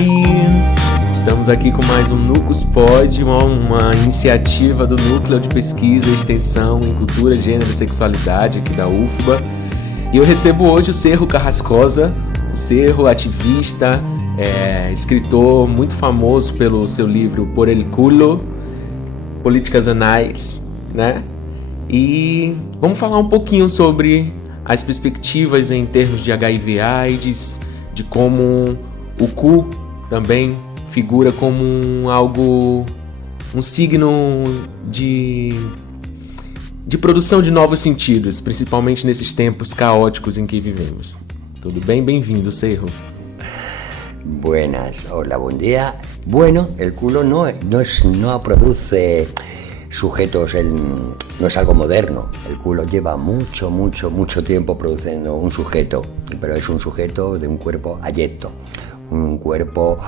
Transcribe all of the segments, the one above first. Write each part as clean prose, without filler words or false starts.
aí! Estamos aqui com mais um Nucus Pod, uma iniciativa do Núcleo de Pesquisa e Extensão em Cultura, Gênero e Sexualidade aqui da UFBA. E eu recebo hoje o Sergio Carrascosa, o Sergio, ativista, escritor muito famoso pelo seu livro Por el Culo, Políticas Anais, né? E vamos falar um pouquinho sobre as perspectivas em termos de HIV/AIDS, de como o cu também figura como um signo de produção de novos sentidos, principalmente nesses tempos caóticos em que vivemos. Tudo bem? Bem-vindo, Sergio. Buenas, hola, buen día. Bueno, el culo no produce sujetos, no es algo moderno. El culo lleva mucho tiempo produciendo un sujeto, pero es un sujeto de un cuerpo abyecto, un cuerpo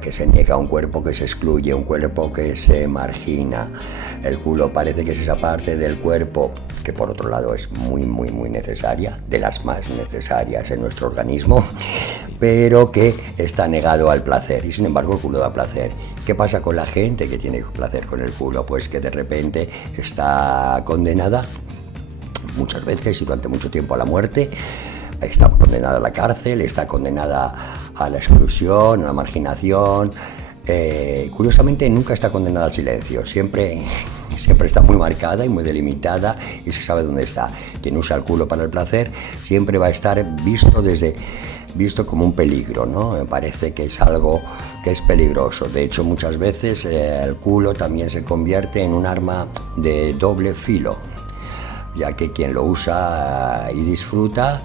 que se niega, un cuerpo que se excluye, un cuerpo que se margina. El culo parece que es esa parte del cuerpo que por otro lado es muy necesaria, de las más necesarias en nuestro organismo, pero que está negado al placer, y sin embargo el culo da placer. ¿Qué pasa con la gente que tiene placer con el culo? Pues que de repente está condenada muchas veces y durante mucho tiempo a la muerte, está condenada a la cárcel, está condenada a la exclusión, a la marginación. Curiosamente nunca está condenada al silencio, siempre está muy marcada y muy delimitada y se sabe dónde está. Quien usa el culo para el placer siempre va a estar visto como un peligro, ¿no? Me parece que es algo que es peligroso. De hecho, muchas veces el culo también se convierte en un arma de doble filo, ya que quien lo usa y disfruta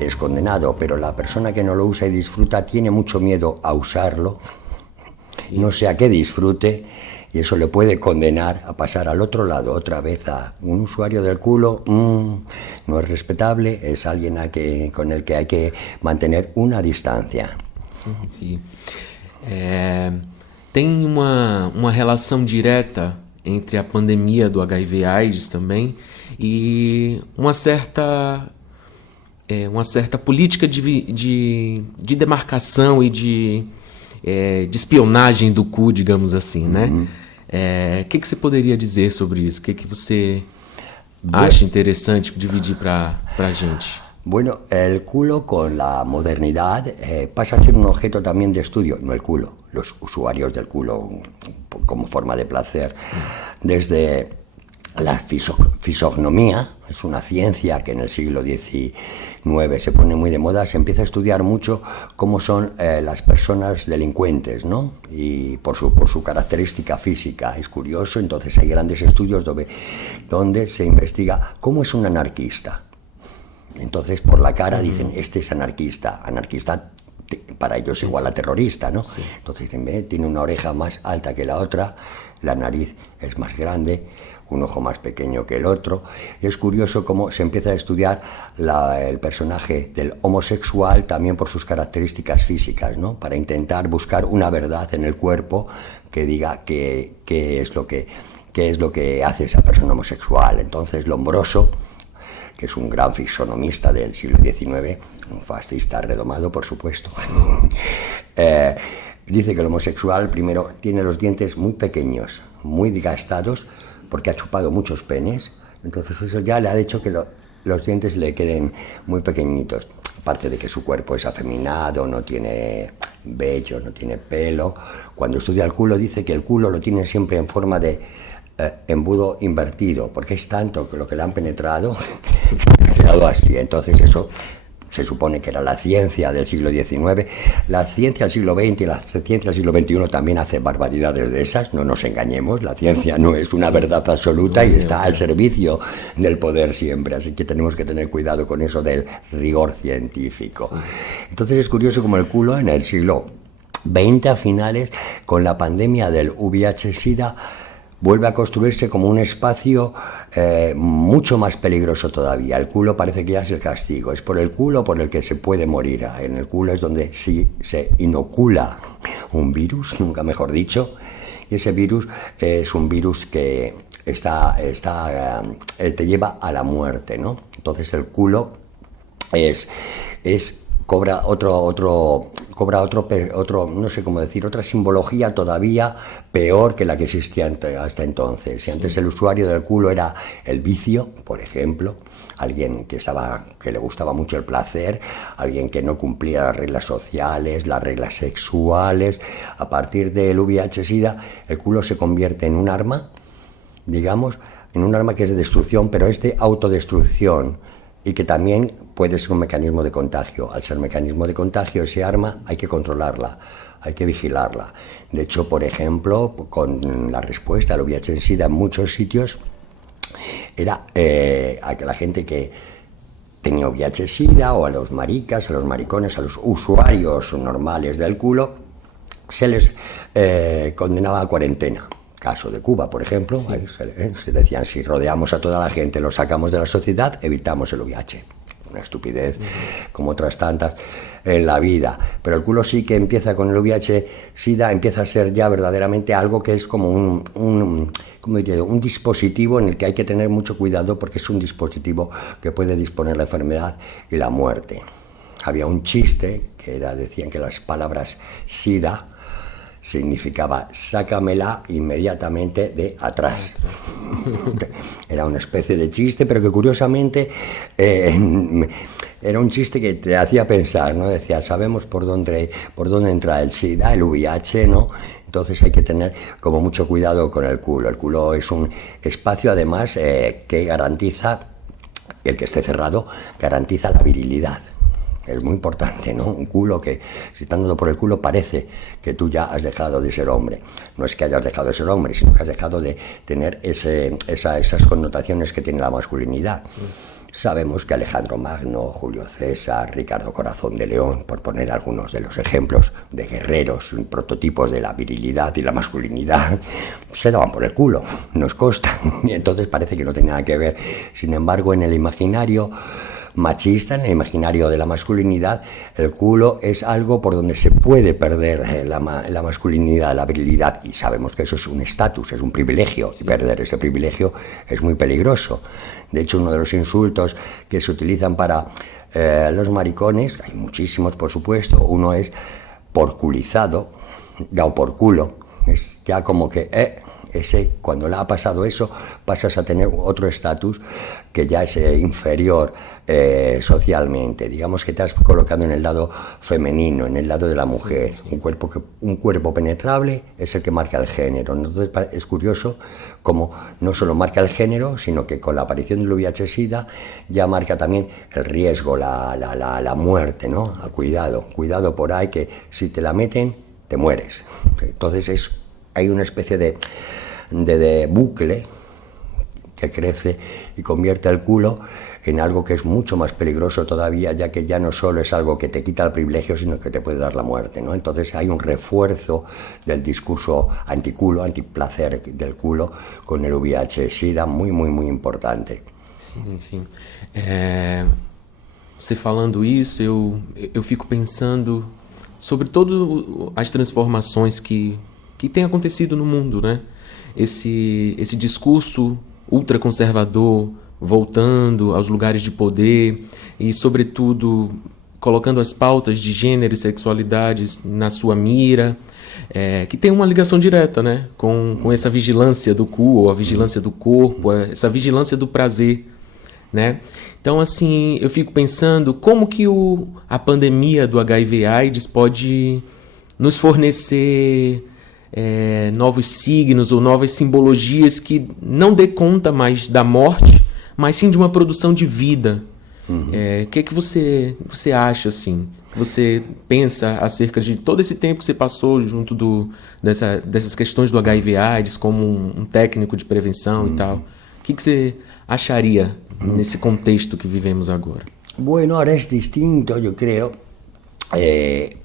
es condenado, pero la persona que no lo usa y disfruta tiene mucho miedo a usarlo, no sé a qué disfrute, y eso le puede condenar a pasar al otro lado otra vez a un usuario del culo. No es respetable, es alguien con el que hay que mantener una distancia. Sim. Tem uma relação direta entre a pandemia do HIV/AIDS também e uma certa política de demarcação e de espionagem do cu, digamos assim, né? Que você poderia dizer sobre isso? O que você acha interessante dividir para a gente? Bueno, el culo con la modernidad pasa a ser un objeto también de estudio, no el culo, los usuarios del culo como forma de placer. Desde la fisognomía, es una ciencia que en el siglo XIX se pone muy de moda, se empieza a estudiar mucho cómo son las personas delincuentes, ¿no? Y por su característica física, es curioso. Entonces hay grandes estudios donde se investiga cómo es un anarquista. Entonces por la cara dicen, este es anarquista para ellos es igual a terrorista, ¿no? Sí. Entonces dicen, tiene una oreja más alta que la otra, la nariz es más grande, un ojo más pequeño que el otro. Y es curioso cómo se empieza a estudiar el personaje del homosexual también por sus características físicas, ¿no? Para intentar buscar una verdad en el cuerpo que diga qué es lo que hace esa persona homosexual. Entonces Lombroso, que es un gran fisonomista del siglo XIX, un fascista redomado, por supuesto, dice que el homosexual primero tiene los dientes muy pequeños, muy desgastados, porque ha chupado muchos penes. Entonces eso ya le ha hecho que los dientes le queden muy pequeñitos. Aparte de que su cuerpo es afeminado, no tiene vello, no tiene pelo. Cuando estudia el culo dice que el culo lo tiene siempre en forma de embudo invertido, porque es tanto que lo que le han penetrado que ha quedado así. Entonces eso se supone que era la ciencia del siglo XIX. La ciencia del siglo XX y la ciencia del siglo XXI también hace barbaridades de esas, no nos engañemos, la ciencia no es una verdad absoluta y está al servicio del poder siempre, así que tenemos que tener cuidado con eso del rigor científico. Entonces es curioso como el culo en el siglo XX a finales, con la pandemia del VIH-Sida, vuelve a construirse como un espacio mucho más peligroso todavía. El culo parece que ya es el castigo, es por el culo por el que se puede morir. En el culo es donde se inocula un virus, nunca mejor dicho, y ese virus es un virus que te lleva a la muerte, ¿no? Entonces el culo es cobra otro, no sé cómo decir, otra simbología todavía peor que la que existía hasta entonces. Si antes el usuario del culo era el vicio, por ejemplo, alguien que le gustaba mucho el placer, alguien que no cumplía las reglas sociales, las reglas sexuales, a partir del VIH-Sida el culo se convierte en un arma, digamos, en un arma que es de destrucción, pero es de autodestrucción, y que también puede ser un mecanismo de contagio. Al ser mecanismo de contagio, ese arma hay que controlarla, hay que vigilarla. De hecho, por ejemplo, con la respuesta al VIH-Sida en muchos sitios, era a que la gente que tenía VIH-Sida, o a los maricas, a los maricones, a los usuarios normales del culo, se les condenaba a cuarentena. Caso de Cuba, por ejemplo, sí. Ahí se decían, si rodeamos a toda la gente, lo sacamos de la sociedad, evitamos el VIH. Una estupidez, como otras tantas en la vida. Pero el culo sí que empieza con el VIH-Sida, empieza a ser ya verdaderamente algo que es como un dispositivo en el que hay que tener mucho cuidado, porque es un dispositivo que puede disponer la enfermedad y la muerte. Había un chiste que decían que las palabras SIDA significaba sácamela inmediatamente de atrás. Era una especie de chiste, pero que curiosamente era un chiste que te hacía pensar, ¿no? Decía, sabemos por dónde entra el SIDA, el VIH, ¿no? Entonces hay que tener como mucho cuidado con el culo. El culo es un espacio, además, que garantiza, el que esté cerrado, garantiza la virilidad. Es muy importante, ¿no? Un culo que, si estás dando por el culo, parece que tú ya has dejado de ser hombre. No es que hayas dejado de ser hombre, sino que has dejado de tener esas connotaciones que tiene la masculinidad. Sí. Sabemos que Alejandro Magno, Julio César, Ricardo Corazón de León, por poner algunos de los ejemplos de guerreros, prototipos de la virilidad y la masculinidad, se daban por el culo, nos consta. Y entonces parece que no tiene nada que ver. Sin embargo, en el imaginario machista, en el imaginario de la masculinidad, el culo es algo por donde se puede perder la masculinidad, la virilidad, y sabemos que eso es un estatus, es un privilegio, y perder ese privilegio es muy peligroso. De hecho, uno de los insultos que se utilizan para los maricones, hay muchísimos por supuesto, uno es porculizado, dado por culo, es ya como que cuando le ha pasado eso, pasas a tener otro estatus que ya es inferior socialmente. Digamos que te has colocado en el lado femenino, en el lado de la mujer. Sí, sí. Un cuerpo penetrable es el que marca el género. Entonces es curioso cómo no solo marca el género, sino que con la aparición del VIH-Sida ya marca también el riesgo, la muerte, ¿no? Cuidado por ahí, que si te la meten, te mueres. Entonces hay una especie de bucle que crece y convierte el culo en algo que es mucho más peligroso todavía, ya que ya no solo es algo que te quita el privilegio, sino que te puede dar la muerte, ¿no? Entonces hay un refuerzo del discurso anticulo, antiplacer del culo con el VIH-Sida muy, muy, muy importante. Sim, sim. Você falando isso, eu fico pensando sobre todas as transformações que tem acontecido no mundo, né? Esse discurso ultraconservador voltando aos lugares de poder e, sobretudo, colocando as pautas de gênero e sexualidade na sua mira, que tem uma ligação direta, né? com essa vigilância do cu, ou a vigilância do corpo, essa vigilância do prazer, né? Então, assim, eu fico pensando como que a pandemia do HIV/AIDS pode nos fornecer novos signos ou novas simbologias que não dê conta mais da morte, mas sim de uma produção de vida. Que você acha, assim? Você pensa acerca de todo esse tempo que você passou junto dessas questões do HIV/AIDS como um técnico de prevenção e tal? O que você acharia nesse contexto que vivemos agora? Bueno, ahora es distinto, yo creo.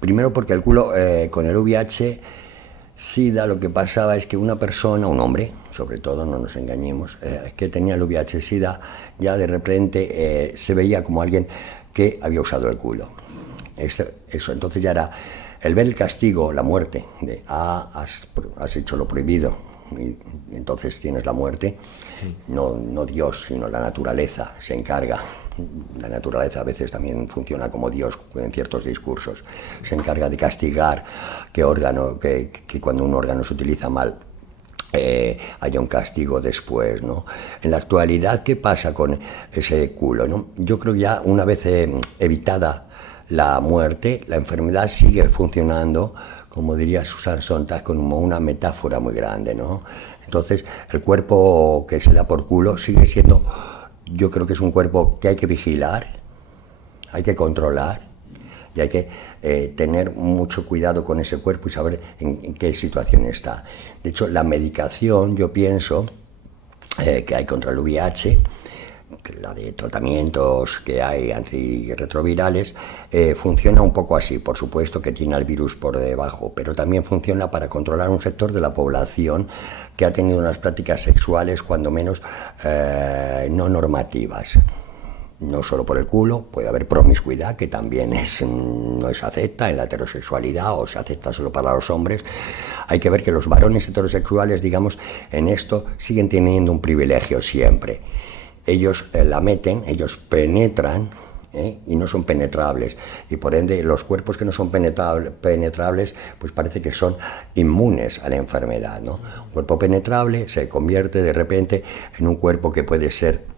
Primero porque el culo con el VIH-Sida lo que pasaba es que una persona, un hombre, sobre todo, no nos engañemos, que tenía el VIH-Sida, ya de repente se veía como alguien que había usado el culo. Eso, entonces ya era el ver el castigo, la muerte, de has hecho lo prohibido, y entonces tienes la muerte. No Dios, sino la naturaleza se encarga. La naturaleza a veces también funciona como Dios en ciertos discursos. Se encarga de castigar que cuando un órgano se utiliza mal haya un castigo después, ¿no? En la actualidad, ¿qué pasa con ese culo, ¿no? Yo creo que ya una vez evitada la muerte, la enfermedad sigue funcionando, como diría Susan Sontag, como una metáfora muy grande, ¿no? Entonces, el cuerpo que se da por culo sigue siendo, yo creo que es un cuerpo que hay que vigilar, hay que controlar, y hay que tener mucho cuidado con ese cuerpo y saber en qué situación está. De hecho, la medicación, yo pienso que hay contra el VIH, la de tratamientos que hay antirretrovirales, funciona un poco así. Por supuesto que tiene al virus por debajo, pero también funciona para controlar un sector de la población que ha tenido unas prácticas sexuales, cuando menos, no normativas. No solo por el culo, puede haber promiscuidad, que también no se acepta en la heterosexualidad, o se acepta solo para los hombres. Hay que ver que los varones heterosexuales, digamos, en esto siguen teniendo un privilegio siempre. Ellos la meten, ellos penetran, y no son penetrables, y por ende los cuerpos que no son penetrables, pues parece que son inmunes a la enfermedad, ¿no? Un cuerpo penetrable se convierte de repente en un cuerpo que puede ser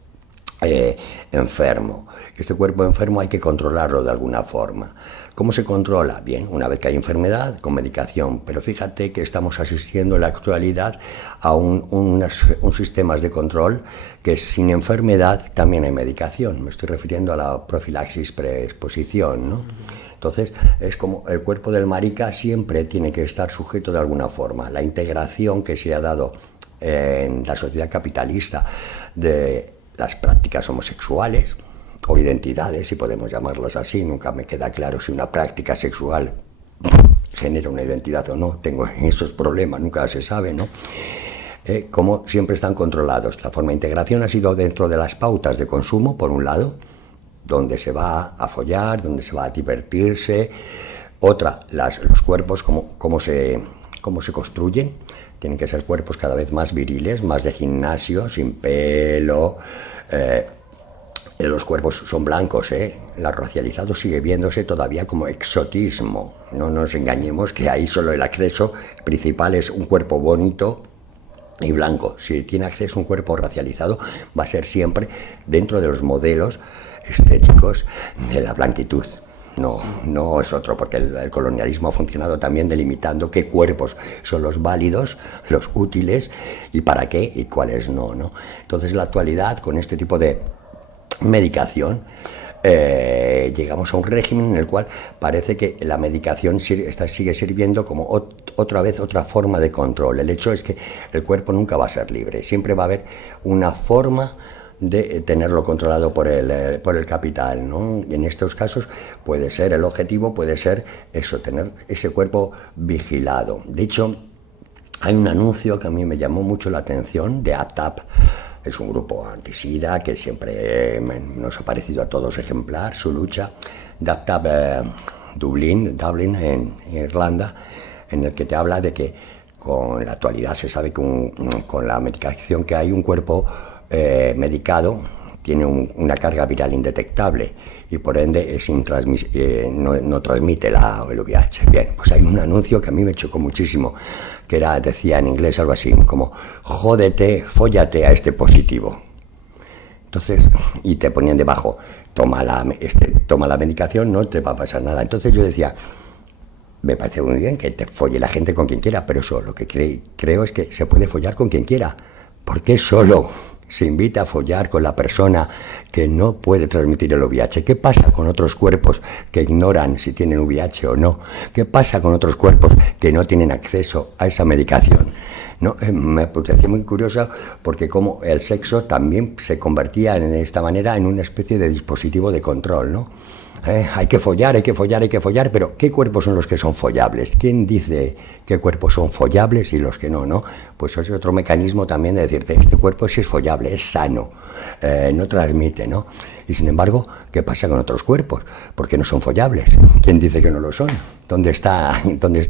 enfermo. Este cuerpo enfermo hay que controlarlo de alguna forma. ¿Cómo se controla? Bien, una vez que hay enfermedad, con medicación, pero fíjate que estamos asistiendo en la actualidad a un sistemas de control que sin enfermedad también hay medicación. Me estoy refiriendo a la profilaxis preexposición, ¿no? Entonces, es como el cuerpo del marica siempre tiene que estar sujeto de alguna forma. La integración que se ha dado en la sociedad capitalista de las prácticas homosexuales o identidades, si podemos llamarlas así, nunca me queda claro si una práctica sexual genera una identidad o no, tengo esos problemas, nunca se sabe, ¿no? Como siempre están controlados. La forma de integración ha sido dentro de las pautas de consumo, por un lado, donde se va a follar, donde se va a divertirse. Otra, los cuerpos, cómo se construyen. Tienen que ser cuerpos cada vez más viriles, más de gimnasio, sin pelo. Los cuerpos son blancos, ¿eh? La racializado sigue viéndose todavía como exotismo. No nos engañemos que ahí solo el acceso principal es un cuerpo bonito y blanco. Si tiene acceso a un cuerpo racializado, va a ser siempre dentro de los modelos estéticos de la blanquitud. No es otro, porque el colonialismo ha funcionado también delimitando qué cuerpos son los válidos, los útiles, y para qué y cuáles no. Entonces, en la actualidad, con este tipo de medicación, llegamos a un régimen en el cual parece que la medicación sigue sirviendo como otra forma de control. El hecho es que el cuerpo nunca va a ser libre, siempre va a haber una forma de tenerlo controlado por el capital, ¿no? Y en estos casos puede ser el objetivo, puede ser eso, tener ese cuerpo vigilado. De hecho, hay un anuncio que a mí me llamó mucho la atención de APTAP. Es un grupo antisida que siempre nos ha parecido a todos ejemplar su lucha. De APTAP Dublín en Irlanda, en el que te habla de que con la actualidad se sabe que con la medicación que hay, un cuerpo medicado tiene una carga viral indetectable y por ende no transmite el VIH. Bien, pues hay un anuncio que a mí me chocó muchísimo, que decía en inglés algo así como: jódete, fóllate a este positivo. Entonces, y te ponían debajo: toma la medicación, no te va a pasar nada. Entonces yo decía, me parece muy bien que te folle la gente con quien quiera, pero eso, lo que creo es que se puede follar con quien quiera. ¿Por qué solo se invita a follar con la persona que no puede transmitir el VIH? ¿Qué pasa con otros cuerpos que ignoran si tienen VIH o no? ¿Qué pasa con otros cuerpos que no tienen acceso a esa medicación? ¿No? Me pareció muy curioso porque como el sexo también se convertía en esta manera en una especie de dispositivo de control, ¿no? Hay que follar, pero ¿qué cuerpos son los que son follables? ¿Quién dice qué cuerpos son follables y los que no? Pues es otro mecanismo también de decirte, este cuerpo sí es follable, es sano, no transmite, ¿no? Y sin embargo, ¿qué pasa con otros cuerpos? ¿Por qué no son follables? ¿Quién dice que no lo son? ¿Dónde está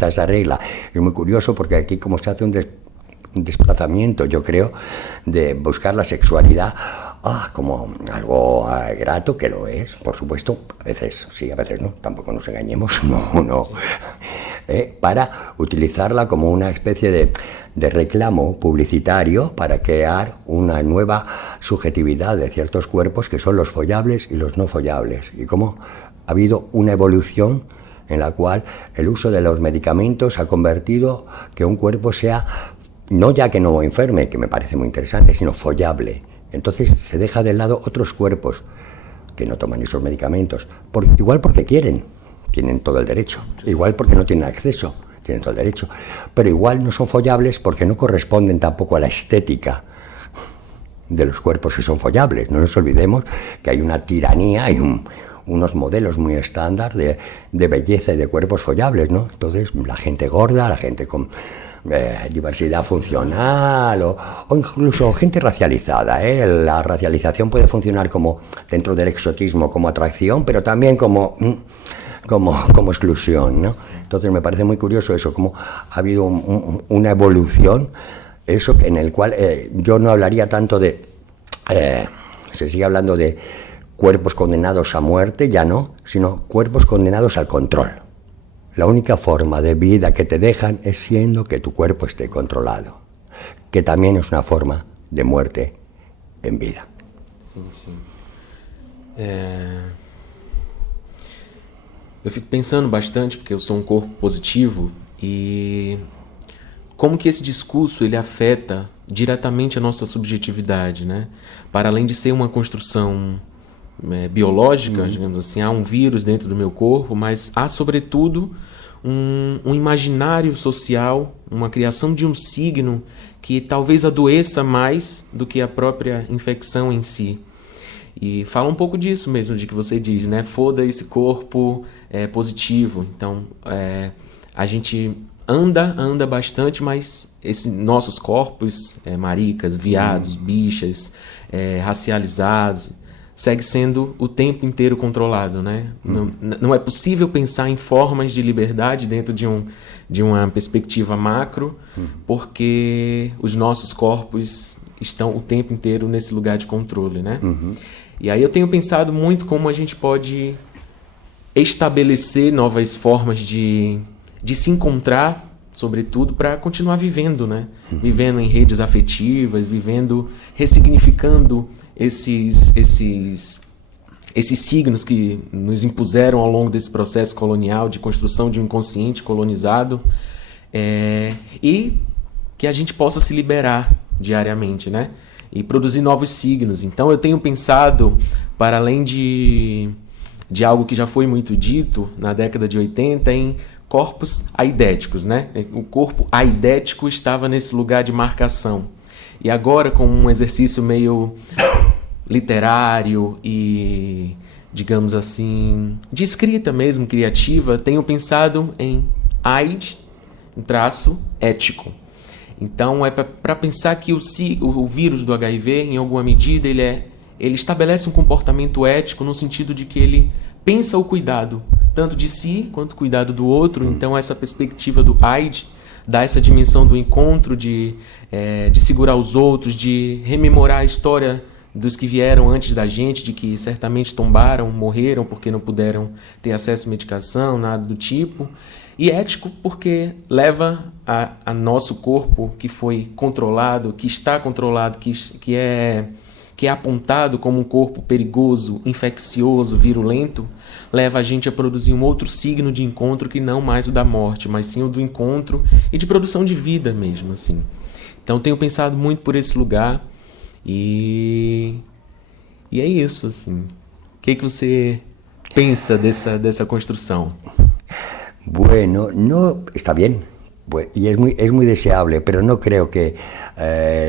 esa regla? Es muy curioso porque aquí como se hace desplazamiento, yo creo, de buscar la sexualidad como algo grato, que lo es, por supuesto, a veces sí, a veces no, tampoco nos engañemos, no, para utilizarla como una especie de reclamo publicitario para crear una nueva subjetividad de ciertos cuerpos que son los follables y los no follables, y cómo ha habido una evolución en la cual el uso de los medicamentos ha convertido que un cuerpo sea, no ya que no enferme, que me parece muy interesante, sino follable. Entonces se deja de lado otros cuerpos que no toman esos medicamentos, igual porque quieren, tienen todo el derecho, igual porque no tienen acceso, tienen todo el derecho, pero igual no son follables porque no corresponden tampoco a la estética de los cuerpos que son follables. No nos olvidemos que hay una tiranía, hay unos modelos muy estándar de belleza y de cuerpos follables, ¿no? Entonces, la gente gorda, la gente con diversidad funcional o incluso gente racializada, ¿eh? La racialización puede funcionar como dentro del exotismo, como atracción, pero también como exclusión, ¿no? Entonces, me parece muy curioso eso, cómo ha habido una evolución, eso en el cual yo no hablaría tanto de... se sigue hablando de cuerpos condenados a muerte, ya no, sino cuerpos condenados al control. La única forma de vida que te dejan es siendo que tu cuerpo esté controlado, que también es una forma de muerte en vida. Sim. Eu fico pensando bastante, porque eu sou corpo positivo, e como que esse discurso ele afeta diretamente a nossa subjetividade, né? Para além de ser uma construção biológica, digamos assim, há um vírus dentro do meu corpo, mas há sobretudo um imaginário social, uma criação de um signo que talvez adoeça mais do que a própria infecção em si. E fala um pouco disso mesmo, de que você diz, né? Foda esse corpo positivo. Então, a gente anda bastante, mas esses nossos corpos, maricas, viados, bichas, racializados, segue sendo o tempo inteiro controlado, né? Não é possível pensar em formas de liberdade dentro de uma perspectiva macro, porque os nossos corpos estão o tempo inteiro nesse lugar de controle, né? E aí eu tenho pensado muito como a gente pode estabelecer novas formas de se encontrar, sobretudo, para continuar vivendo, né? Vivendo em redes afetivas, ressignificando esses signos que nos impuseram ao longo desse processo colonial de construção de um inconsciente colonizado, e que a gente possa se liberar diariamente, né? E produzir novos signos. Então eu tenho pensado, para além de algo que já foi muito dito na década de 80, em corpos aidéticos, né? O corpo aidético estava nesse lugar de marcação. E agora, com um exercício meio literário e, digamos assim, de escrita mesmo, criativa, tenho pensado em aid, ético. Então, é para pensar que o vírus do HIV, em alguma medida, ele estabelece um comportamento ético no sentido de que ele pensa o cuidado, tanto de si quanto o cuidado do outro. Então, essa perspectiva do aid dá essa dimensão do encontro, de segurar os outros, de rememorar a história dos que vieram antes da gente, de que certamente tombaram, morreram porque não puderam ter acesso à medicação, nada do tipo. E ético porque leva a nosso corpo, que foi controlado, que está controlado, que é apontado como um corpo perigoso, infeccioso, virulento, leva a gente a produzir um outro signo de encontro que não mais o da morte, mas sim o do encontro e de produção de vida mesmo, assim. Então tenho pensado muito por esse lugar e é isso, assim. O que você pensa dessa construção? Bueno, no está bien y es muy deseable, pero no creo que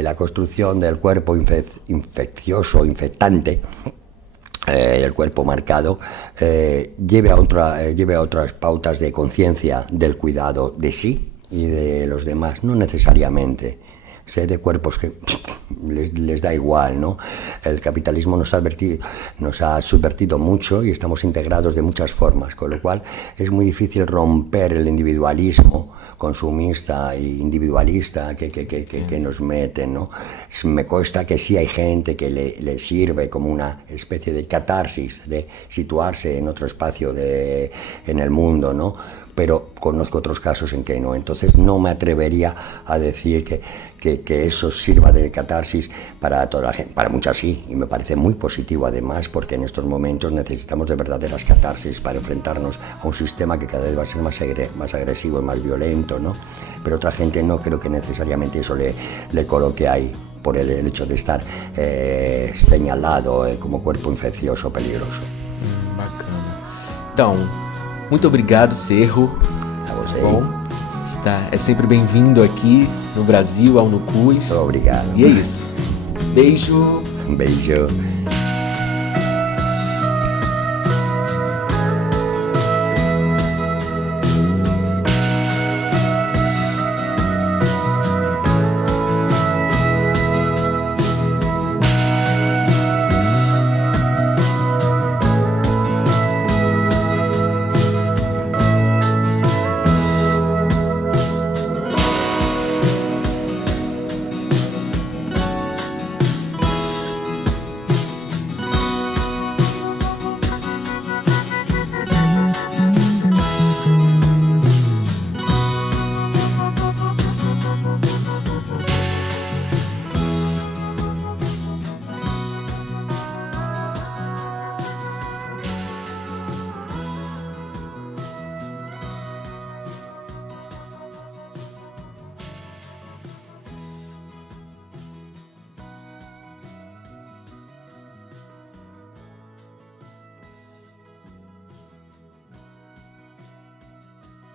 la construcción del cuerpo infeccioso, infectante, el cuerpo marcado, lleve a otras pautas de conciencia del cuidado de sí y de los demás, no necesariamente. sé de cuerpos que les da igual, ¿no? El capitalismo nos ha subvertido mucho y estamos integrados de muchas formas, con lo cual es muy difícil romper el individualismo consumista e individualista que nos meten, ¿no? Me consta que sí hay gente que le sirve como una especie de catarsis, de situarse en otro espacio en el mundo, ¿no? Pero conozco otros casos en que no. Entonces no me atrevería a decir que eso sirva de catarsis para toda la gente. Para muchas sí, y me parece muy positivo además, porque en estos momentos necesitamos de verdaderas catarsis para enfrentarnos a un sistema que cada vez va a ser más agresivo y más violento, ¿no? Pero otra gente no creo que necesariamente eso le coloque ahí, por el hecho de estar señalado como cuerpo infeccioso peligroso. Bacana. Então, muito obrigado, Cerro. A você. Bom, é sempre bem-vindo aqui no Brasil, ao Nucus. Obrigado. E é isso. Beijo. Um beijo.